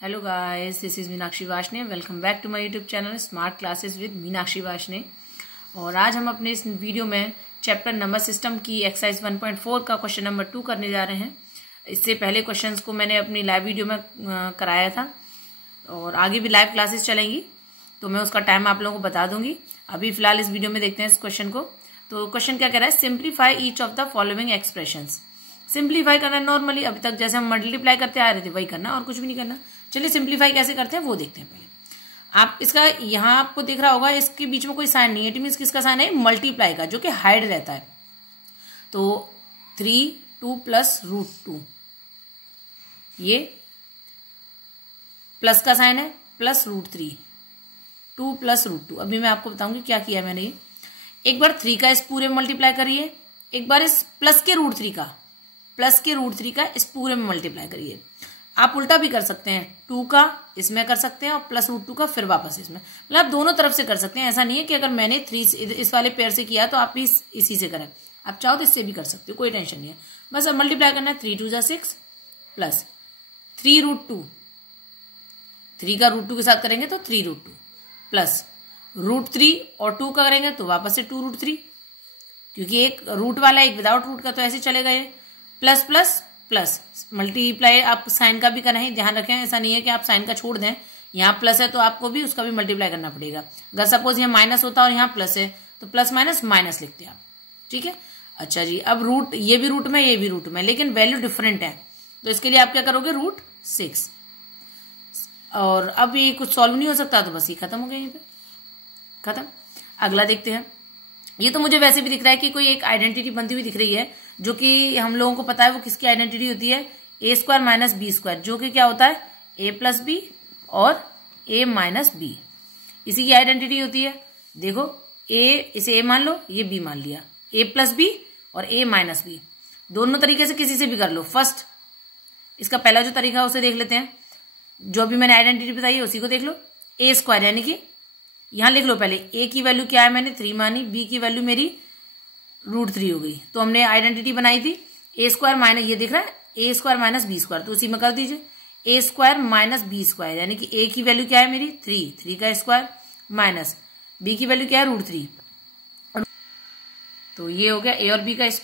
Hello guys, this is Meenakshi Washne. Welcome back to my YouTube channel smart classes with Meenakshi Washne. और आज हम अपने इस वीडियो में चैप्टर नंबर सिस्टम की एक्सरसाइज 1.4 का क्वेश्चन नंबर 2 करने जा रहे हैं। इससे पहले क्वेश्चंस को मैंने अपनी लाइव वीडियो में कराया था और आगे भी लाइव क्लासेस चलेंगी, तो मैं उसका टाइम आप लोगों को बता दूंगी। अभी फिलहाल इस वीडियो में देखते हैं इस क्वेश्चन को। तो क्वेश्चन क्या कह रहा है, simplify each of the following expressions. Simplify करना नॉर्मली अभी तक जैसे हम मल्टीप्लाई करते आ रहे थे वही करना और कुछ भी नहीं करना। चलिए सिंप्लीफाई कैसे करते हैं वो देखते हैं। पहले आप इसका यहाँ आपको दिख रहा होगा, इसके बीच में कोई साइन नहीं है। इट मीन्स किसका साइन है, मल्टीप्लाई का, जो कि हाइड रहता है। तो 3 2 प्लस √2, ये प्लस का साइन है, प्लस √3, 2 प्लस √2। अभी मैं आपको बताऊंगी क्या किया मैंने। ये एक बार 3 का इस पूरे में मल्टीप्लाई करिए, एक बार इस प्लस के √3 का इस पूरे में मल्टीप्लाई करिए। आप उल्टा भी कर सकते हैं, 2 का इसमें कर सकते हैं और प्लस √2 का फिर वापस इसमें, मतलब आप दोनों तरफ से कर सकते हैं। ऐसा नहीं है कि अगर मैंने 3 इस वाले पेयर से किया तो आप भी इसी से करें। आप चाहो तो इससे भी कर सकते हो, कोई टेंशन नहीं है। बस अब मल्टीप्लाई करना है। 3 2 जा 6 प्लस 3 √2, 3 का √2 के साथ करेंगे तो 3 √2 प्लस √3 और 2 का करेंगे तो वापस से 2 √3, क्योंकि एक रूट वाला एक विदाउट रूट का, तो ऐसे चलेगा। ये प्लस प्लस प्लस मल्टीप्लाई आप साइन का भी करना है, ध्यान रखें। ऐसा नहीं है कि आप साइन का छोड़ दें, यहाँ प्लस है तो आपको भी उसका भी मल्टीप्लाई करना पड़ेगा। अगर सपोज यहाँ माइनस होता और यहाँ प्लस है तो प्लस माइनस माइनस लिखते हैं आप, ठीक है। अच्छा जी, अब रूट, ये भी रूट में ये भी रूट में, लेकिन वैल्यू डिफरेंट है, तो इसके लिए आप क्या करोगे, √6। और अब ये कुछ सॉल्व नहीं हो सकता तो बस ये खत्म हो गया, यहीं पे खत्म। अगला देखते हैं। ये तो मुझे वैसे भी दिख रहा है कि कोई एक आइडेंटिटी बनती हुई दिख रही है, जो कि हम लोगों को पता है वो किसकी आइडेंटिटी होती है, a² - b², जो कि क्या होता है, a + b और a - b, इसी की आइडेंटिटी होती है। देखो इसे a मान लो, ये b मान लिया, a + b और a - b, दोनों तरीके से किसी से भी कर लो। फर्स्ट इसका पहला जो तरीका है उसे देख लेते हैं, जो भी मैंने आइडेंटिटी बताई है उसी को देख लो। a², यानी कि यहां लिख लो पहले a की वैल्यू क्या है, मैंने 3 मानी, b की वैल्यू मेरी √3 हो गई। तो हमने आइडेंटिटी बनाई थी a², ये दिख रहा है a² - b², तो उसी में कर दीजिए a² - b², यानी कि a की वैल्यू क्या है मेरी 3 का स्क्वायर माइनस b की वैल्यू क्या है √3। तो ये हो गया a और b का a²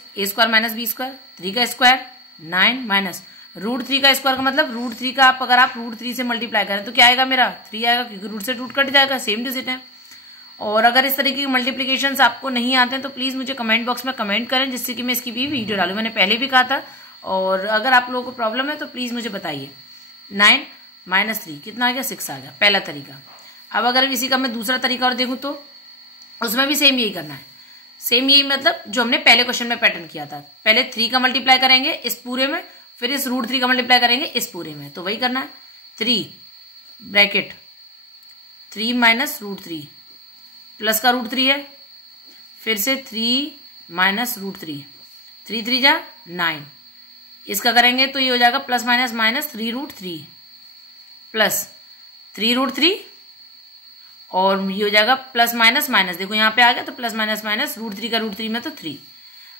- b², 3 का स्क्वायर 9 माइनस √3 का स्क्वायर का मतलब √3 का आप अगर आप √3 से मल्टीप्लाई करें तो क्या आएगा, मेरा 3 आएगा, क्योंकि रूट से रूट कट जाएगा, सेम डिजिट है। और अगर इस तरीके की मल्टीप्लिकेशंस आपको नहीं आते हैं तो प्लीज मुझे कमेंट बॉक्स में कमेंट करें, जिससे कि मैं इसकी भी वीडियो डालूं। मैंने पहले भी कहा था, और अगर आप लोगों को प्रॉब्लम है तो प्लीज मुझे बताइए। 9 - 3 कितना आ गया, 6 आ गया, पहला तरीका। अब अगर इसी का मैं दूसरा तरीका और देखूं तो उसमें भी सेम यही करना है। सेम यही मतलब जो हमने पहले क्वेश्चन में पैटर्न किया था, पहले 3 का मल्टीप्लाई करेंगे इस पूरे में, फिर इस √3 का मल्टीप्लाई करेंगे इस पूरे में, तो वही करना है। 3 ब्रैकेट 3 - √3 प्लस का √3 है, फिर से 3 - √3, 3 3 जा 9, इसका करेंगे तो ये हो जाएगा प्लस माइनस माइनस 3 √3 प्लस 3 √3, और ये हो जाएगा प्लस माइनस माइनस, देखो यहाँ पे आ गया तो प्लस माइनस माइनस √3 का √3 में तो 3।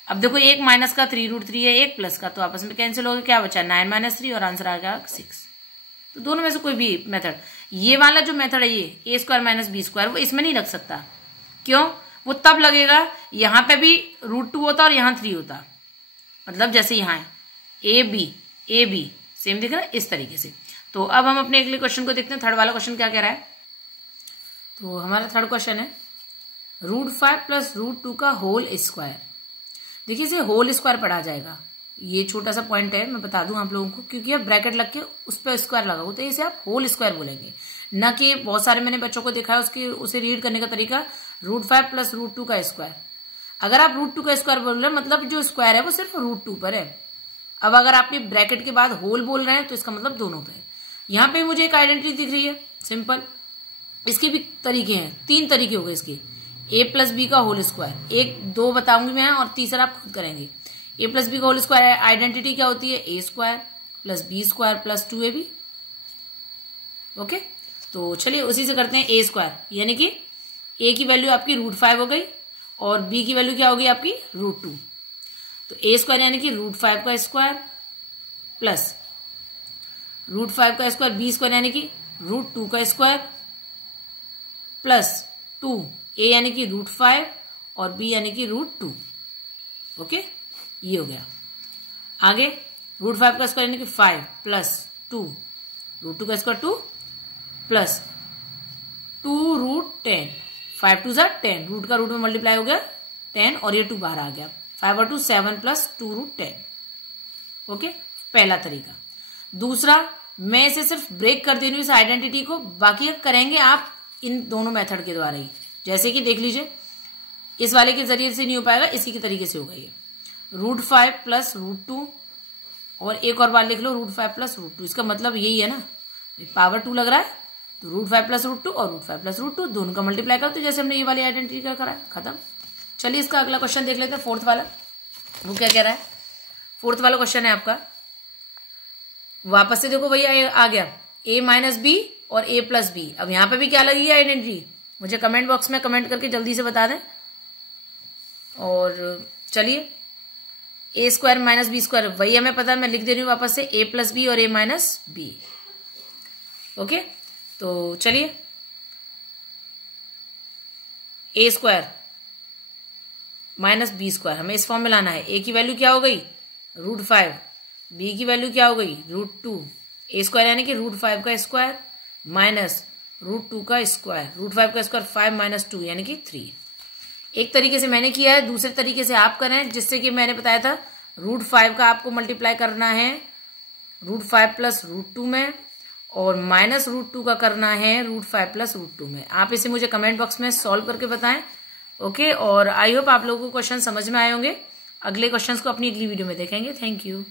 अब देखो एक माइनस का 3 √3 है, एक प्लस का, तो आपस में कैंसिल हो गया, क्या बचा 9 - 3 और आंसर आ गया 6। तो दोनों में से कोई भी मेथड, ये वाला जो मेथड है ये a² - b², वो इसमें नहीं लग सकता। क्यों, वो तब लगेगा यहां पे भी √2 होता और यहां 3 होता, मतलब जैसे यहां है ए बी सेम दिख रहा है इस तरीके से। तो अब हम अपने अगले क्वेश्चन को देखते हैं। थर्ड वाला क्वेश्चन क्या कह रहा है, तो हमारा थर्ड क्वेश्चन है √5 + √2 का होल स्क्वायर। देखिए इसे होल स्क्वायर पढ़ा जाएगा, ये छोटा सा पॉइंट है, मैं बता दूं आप लोगों को, क्योंकि अब ब्रैकेट लग के उस पर स्क्वायर लगा हो तो इसे आप होल स्क्वायर बोलेंगे, न कि बहुत सारे मैंने बच्चों को देखा है उसे रीड करने का तरीका √5 + √2 का स्क्वायर। अगर आप √2 का स्क्वायर बोल रहे हैं मतलब जो स्क्वायर है वो सिर्फ √2 पर है। अब अगर आपने ब्रैकेट के बाद होल बोल रहे हैं तो इसका मतलब दोनों पे है। यहाँ पे मुझे एक आइडेंटिटी दिख रही है सिंपल, इसके भी तरीके हैं, 3 तरीके हो गए इसके, a + b का होल स्क्वायर, 1 2 बताऊंगी मैं और तीसरा आप खुद करेंगे। a + b का होल स्क्वायर आइडेंटिटी क्या होती है, a² + b² + 2ab। ओके, तो चलिए उसी से करते हैं। a², यानी कि a की वैल्यू आपकी √5 हो गई और b की वैल्यू क्या होगी आपकी √2, तो a² यानी कि √5 का स्क्वायर प्लस रूट 5 का स्क्वायर बी स्क्वायर यानी कि रूट 2 का स्क्वायर प्लस 2 ए यानी कि रूट 5 और बी यानी कि रूट 2। ओके, ये हो गया। आगे रूट 5 का स्क्वायर यानी कि 5 प्लस 2 रूट 2 का स्क्वायर 2 प्लस 2 रूट 10, 5 2 ज़ा 10, रूट का रूट में मल्टीप्लाई हो गया 10 और ये 2 बाहर आ गया, 5 और 2 7 प्लस 2 रूट 10। ओके, पहला तरीका। दूसरा, मैं इसे सिर्फ ब्रेक कर दे रही हूँ इस आइडेंटिटी को, बाकी करेंगे आप इन दोनों मेथड के द्वारा ही। जैसे कि देख लीजिए, इस वाले के जरिए से नहीं हो पाएगा, इसी के तरीके से होगा ये रूट 5 प्लस रूट 2 और एक और बार लिख लो रूट 5 प्लस रूट 2। इसका मतलब यही है ना, पावर 2 लग रहा है तो रूट 5 प्लस रूट 2 और रूट 5 प्लस रूट 2 दोनों का मल्टीप्लाई करो, तो जैसे हमने ये वाली आइडेंटिटी का करा है, खत्म। चलिए इसका अगला क्वेश्चन देख लेते हैं, फोर्थ वाला। वो क्या कह रहा है? फोर्थ वाला क्वेश्चन है आपका, वापस से देखो भैया आ गया a माइनस बी और a प्लस बी। अब यहाँ पे भी क्या लगी है आइडेंटिटी, मुझे कमेंट बॉक्स में कमेंट करके जल्दी से बता दें। और चलिए a square minus B square वही हमें पता है, मैं लिख दे रही हूँ वापस से a प्लस बी और a माइनस बी। ओके, तो चलिए a square minus B square हमें इस फॉर्म में लाना है। a की वैल्यू क्या हो गई रूट 5, b की वैल्यू क्या हो गई रूट 2, a स्क्वायर यानी कि रूट 5 का स्क्वायर माइनस रूट 2 का स्क्वायर, रूट 5 का स्क्वायर 5 माइनस 2 यानी कि 3। एक तरीके से मैंने किया है, दूसरे तरीके से आप करें, जिससे कि मैंने बताया था रूट 5 का आपको मल्टीप्लाई करना है रूट 5 प्लस रूट 2 में और माइनस रूट 2 का करना है रूट 5 प्लस रूट 2 में। आप इसे मुझे कमेंट बॉक्स में सॉल्व करके बताएं। ओके, और आई होप आप लोगों को क्वेश्चन समझ में आए होंगे। अगले क्वेश्चंस को अपनी अगली वीडियो में देखेंगे। Thank you.